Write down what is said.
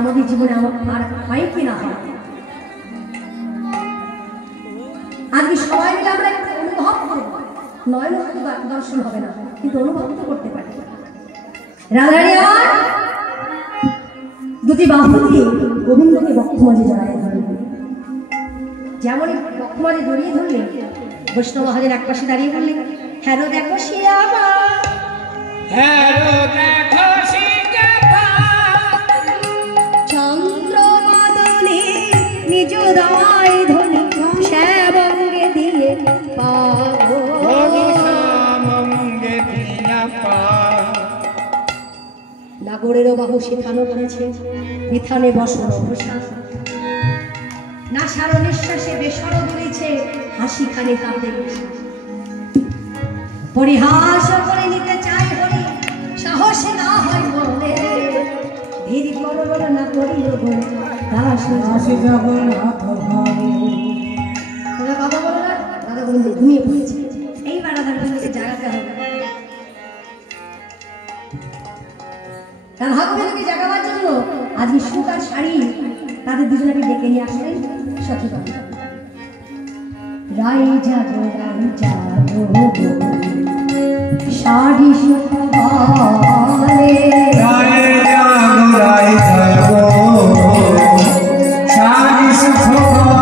আমাদের জীবনে আমার আর হয় কি না হয়। আজকে সবাই মিলে আমরা একটু অনুভব করবো, নয় শুধু দর্শন হবে না, কিন্তু অনুভব তো করতে পারি। রাধারানী দুটি বাহু দিয়ে গোবিন্দকে বক্ষমাঝে জড়ায় ধরলেন। যেমন বক্ষমাঝে জড়িয়ে ধরলেন, বৈষ্ণব মহাজন এক পাশে দাঁড়িয়ে বললেন, হ্যালো দেখো শ্যামা, হ্যালো দেখো চন্দ্রমাদনে নিজ দায় ধনি শ্যামঙ্গে দিয়ে পাবো, শ্যামঙ্গে দিয়া পাবো। নাগরেরও বাহু সেখানো করেছে, বিথানে বসন ঘোষা, না সারো নিঃশ্বাসে বেসর দুলিছে, হাসি খানে তাতে পরিহাস করে নিতে চাই হরি, সাহস না হয় বলে ধীর করো বলো না করিও বলে দাসে জগন্নাথ তোরা বাবা বলো না, রাধা গোবিন্দ ঘুমিয়ে পড়েছে। এইবার রাধা গোবিন্দকে জাগাতে হবে। রাধা গোবিন্দকে জাগাবার জন্য আজকে সুখ আর শাড়ি তাদের দুজনকে ডেকে নিয়ে আসলেন সখী বাবা। রাই জাগো শাড়ি সুখ বলে, রাই জাগো শাড়ি সুখ বলে,